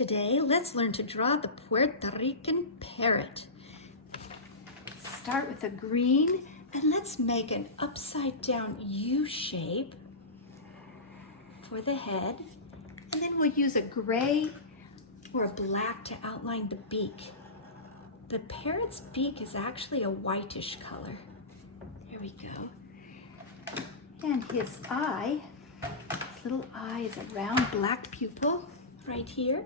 Today, let's learn to draw the Puerto Rican parrot. Start with a green, and let's make an upside down U shape for the head. And then we'll use a gray or a black to outline the beak. The parrot's beak is actually a whitish color. There we go. And his eye, his little eye is a round black pupil right here.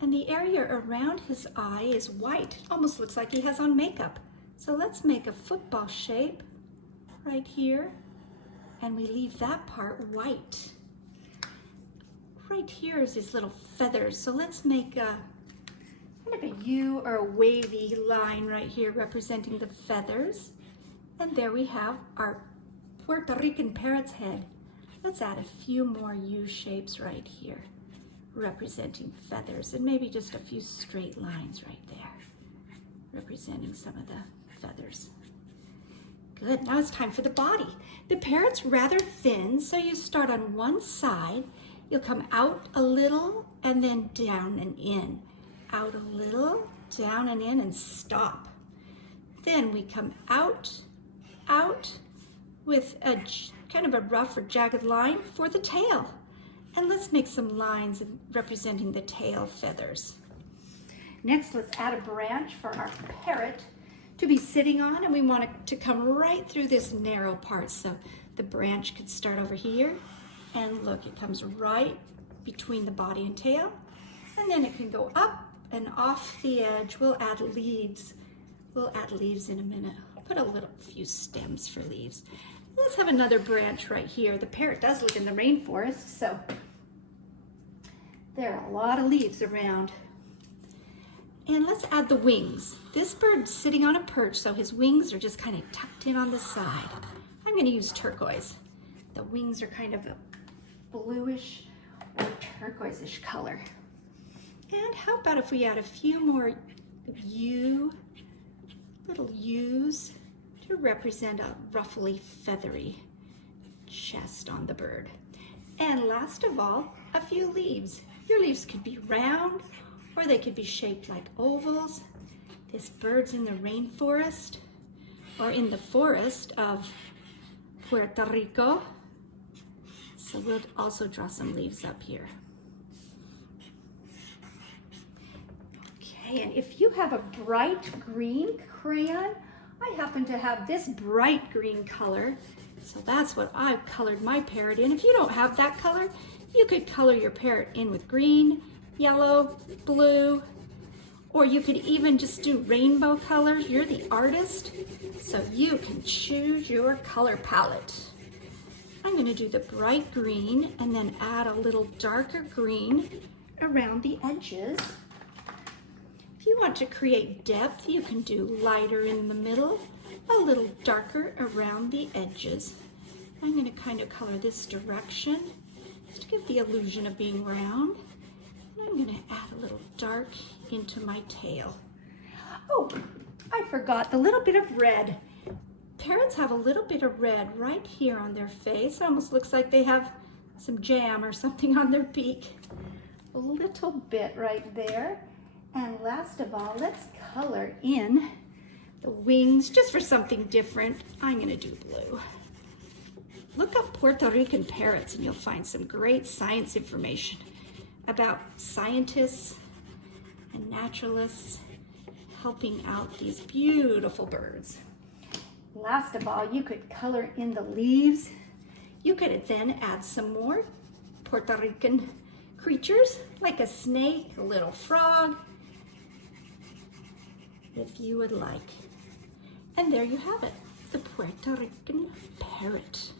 And the area around his eye is white. It almost looks like he has on makeup. So let's make a football shape right here. And we leave that part white. Right here is his little feathers. So let's make a kind of a U or a wavy line right here representing the feathers. And there we have our Puerto Rican parrot's head. Let's add a few more U shapes right here, representing feathers, and maybe just a few straight lines right there, representing some of the feathers. Good, now it's time for the body. The parrot's rather thin, so you start on one side, you'll come out a little, and then down and in. Out a little, down and in, and stop. Then we come out, with a kind of a rough or jagged line for the tail. And let's make some lines representing the tail feathers. Next, let's add a branch for our parrot to be sitting on, and we want it to come right through this narrow part. So the branch could start over here, and look, it comes right between the body and tail. And then it can go up and off the edge. We'll add leaves. We'll add leaves in a minute. I'll put a few stems for leaves. Let's have another branch right here. The parrot does live in the rainforest, so there are a lot of leaves around. And let's add the wings. This bird's sitting on a perch, so his wings are just kind of tucked in on the side. I'm going to use turquoise. The wings are kind of a bluish or turquoise-ish color. And how about if we add a few more little U's to represent a roughly feathery chest on the bird. And last of all, a few leaves. Your leaves could be round or they could be shaped like ovals. This bird's in the rainforest or in the forest of Puerto Rico. So we'll also draw some leaves up here. Okay, and if you have a bright green crayon, I happen to have this bright green color, so that's what I've colored my parrot in. If you don't have that color, you could color your parrot in with green, yellow, blue, or you could even just do rainbow colors. You're the artist, so you can choose your color palette. I'm going to do the bright green and then add a little darker green around the edges. If you want to create depth, you can do lighter in the middle, a little darker around the edges. I'm going to kind of color this direction just to give the illusion of being round. And I'm going to add a little dark into my tail. Oh, I forgot the little bit of red. Parrots have a little bit of red right here on their face. It almost looks like they have some jam or something on their beak. A little bit right there. And last of all, let's color in the wings just for something different. I'm going to do blue. Look up Puerto Rican parrots and you'll find some great science information about scientists and naturalists helping out these beautiful birds. Last of all, you could color in the leaves. You could then add some more Puerto Rican creatures like a snake, a little frog, if you would like. And there you have it, the Puerto Rican parrot.